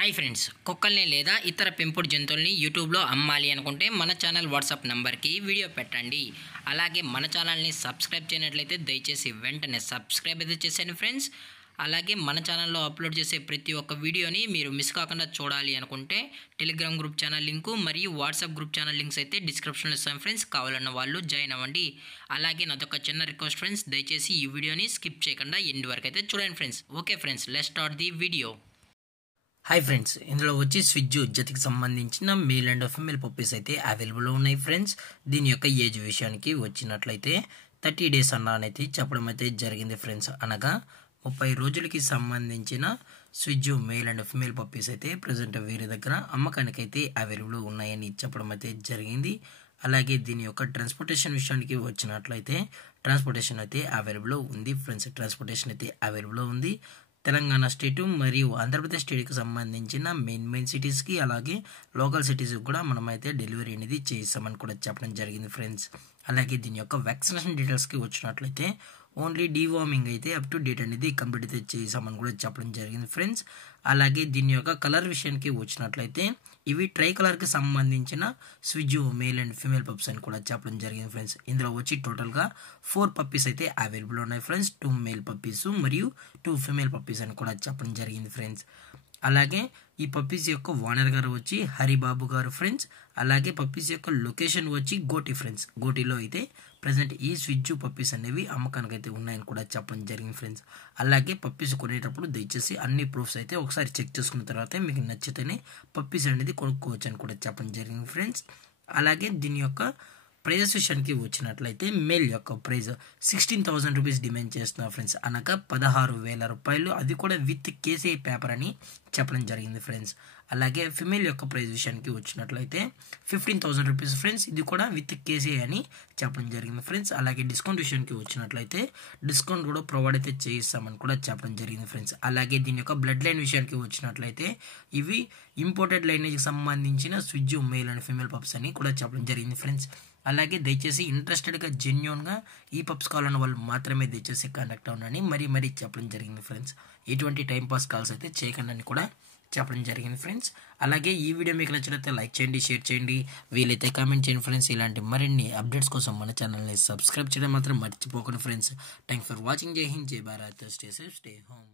Hi friends, కుక్కల్ని లేదా ఇతర పెంపుడు జంతువుల్ని యూట్యూబ్లో అమ్మాలి అనుకుంటే మన ఛానల్ వాట్సాప్ నెంబర్కి వీడియో పెట్టండి. అలాగే మన ఛానల్ని సబ్స్క్రైబ్ చేయనట్లయితే దయచేసి వెంటనే సబ్స్క్రైబ్ అయితే చేసేయండి ఫ్రెండ్స్. అలాగే మన ఛానల్లో అప్లోడ్ చేసే ప్రతి ఒక్క వీడియోని మీరు మిస్ కాకుండా చూడాలి అనుకుంటే టెలిగ్రామ్ గ్రూప్ ఛానల్ లింకు మరియు వాట్సాప్ గ్రూప్ ఛానల్ లింక్స్ అయితే డిస్క్రిప్షన్లో ఇస్తాను ఫ్రెండ్స్. కావాలన్న వాళ్ళు జాయిన్ అవ్వండి. అలాగే నాదొక చిన్న రిక్వెస్ట్ ఫ్రెండ్స్, దయచేసి ఈ వీడియోని స్కిప్ చేయకుండా ఎండ్ వరకు అయితే చూడండి friends. Okay friends, let's start the video. Hi friends, ఇందులో వచ్చి స్విజ్జు జతికి సంబంధించిన మేల్ అండ్ ఫీమేల్ పప్పీస్ అయితే అవైలబుల్లో ఉన్నాయి ఫ్రెండ్స్. దీని యొక్క ఏజ్ విషయానికి వచ్చినట్లయితే 30 days అన్నది చెప్పడం అయితే జరిగింది ఫ్రెండ్స్. అనగా 30 రోజులకి సంబంధించిన స్విజ్జు మేల్ అండ్ ఫీమేల్ పప్పీస్ అయితే ప్రజెంట్ వీరి దగ్గర అమ్మకానికి అయితే అవైలబుల్ ఉన్నాయని చెప్పడం అయితే జరిగింది. అలాగే దీని యొక్క ట్రాన్స్పోర్టేషన్ విషయానికి వచ్చినట్లయితే ట్రాన్స్పోర్టేషన్ అయితే అవైలబుల్ ఉంది ఫ్రెండ్స్. ట్రాన్స్పోర్టేషన్ అయితే అవైలబుల్ ఉంది. తెలంగాణ స్టేటు మరియు ఆంధ్రప్రదేశ్ స్టేట్కి సంబంధించిన మెయిన్ సిటీస్కి అలాగే లోకల్ సిటీస్కి కూడా మనమైతే డెలివరీ అనేది చేస్తామని కూడా చెప్పడం జరిగింది ఫ్రెండ్స్. అలాగే దీని యొక్క వ్యాక్సినేషన్ డీటెయిల్స్కి వచ్చినట్లయితే ఓన్లీ డీవార్మింగ్ అయితే అప్ టు డేట్ అనేది కంప్లీట్ అయితే చేసామని కూడా చెప్పడం జరిగింది ఫ్రెండ్స్. అలాగే దీని యొక్క కలర్ విషయానికి వచ్చినట్లయితే ఇవి ట్రై కలర్కి సంబంధించిన స్విజ్జు మేల్ అండ్ ఫీమేల్ పప్స్ అని కూడా చెప్పడం జరిగింది ఫ్రెండ్స్. ఇందులో వచ్చి టోటల్గా 4 పప్పీస్ అయితే అవైలబుల్ ఉన్నాయి ఫ్రెండ్స్. 2 మేల్ పప్పీస్ మరియు 2 ఫీమేల్ పప్పీస్ అని కూడా చెప్పడం జరిగింది ఫ్రెండ్స్. అలాగే ఈ పప్పీస్ యొక్క ఓనర్ గారు వచ్చి హరిబాబు గారు ఫ్రెండ్స్. అలాగే పప్పీస్ యొక్క లొకేషన్ వచ్చి గోటి ఫ్రెండ్స్. గోటిలో అయితే ప్రజెంట్ ఈ స్విజ్జు పప్పీస్ అనేవి అమ్మకానికి అయితే ఉన్నాయని కూడా చెప్పడం జరిగింది ఫ్రెండ్స్. అలాగే పప్పీస్ కొనేటప్పుడు దయచేసి అన్ని ప్రూఫ్స్ అయితే ఒకసారి చెక్ చేసుకున్న తర్వాత మీకు నచ్చితేనే పప్పీస్ అనేది కొనుక్కోవచ్చు అని కూడా చెప్పడం జరిగింది ఫ్రెండ్స్. అలాగే దీని యొక్క ప్రైజెస్ విషయానికి వచ్చినట్లయితే మేల్ యొక్క ప్రైజ్ 16,000 రూపీస్ డిమాండ్ చేస్తున్నారు ఫ్రెండ్స్. అనగా 16,000 రూపాయలు, అది కూడా విత్ కేసీ పేపర్ అని చెప్పడం జరిగింది ఫ్రెండ్స్. అలాగే ఫిమేల్ యొక్క ప్రైజ్ విషయానికి వచ్చినట్లయితే 15,000 రూపీస్ ఫ్రెండ్స్. ఇది కూడా విత్ కేసీ అని చెప్పడం జరిగింది ఫ్రెండ్స్. అలాగే డిస్కౌంట్ విషయానికి వచ్చినట్లయితే డిస్కౌంట్ కూడా ప్రొవైడ్ అయితే చేయిస్తామని కూడా చెప్పడం జరిగింది ఫ్రెండ్స్. అలాగే దీని యొక్క బ్లడ్ లైన్ విషయానికి వచ్చినట్లయితే ఇవి ఇంపోర్టెడ్ లైనేజ్కి సంబంధించిన స్విజ్జు మేల్ అండ్ ఫీమేల్ పప్స్ అని కూడా చెప్పడం జరిగింది ఫ్రెండ్స్. అలాగే దయచేసి ఇంట్రెస్టెడ్గా జెన్యూన్గా ఈ పప్స్ కావాలన్న వాళ్ళు మాత్రమే దయచేసి కాంటాక్ట్ అవ్వనని మరీ చెప్పడం జరిగింది ఫ్రెండ్స్. ఎటువంటి టైంపాస్ కాల్స్ అయితే చేయకండి అని కూడా చెప్పడం జరిగింది ఫ్రెండ్స్. అలాగే ఈ వీడియో మీకు నచ్చినట్లయితే లైక్ చేయండి, షేర్ చేయండి, వీలైతే కామెంట్ చేయండి ఫ్రెండ్స్. ఇలాంటి మరిన్ని అప్డేట్స్ కోసం మన ఛానల్ని సబ్స్క్రైబ్ చేయడం మాత్రం మర్చిపోకండి ఫ్రెండ్స్. Thanks for watching. జై హింద్, జై Bharat, stay safe, stay home.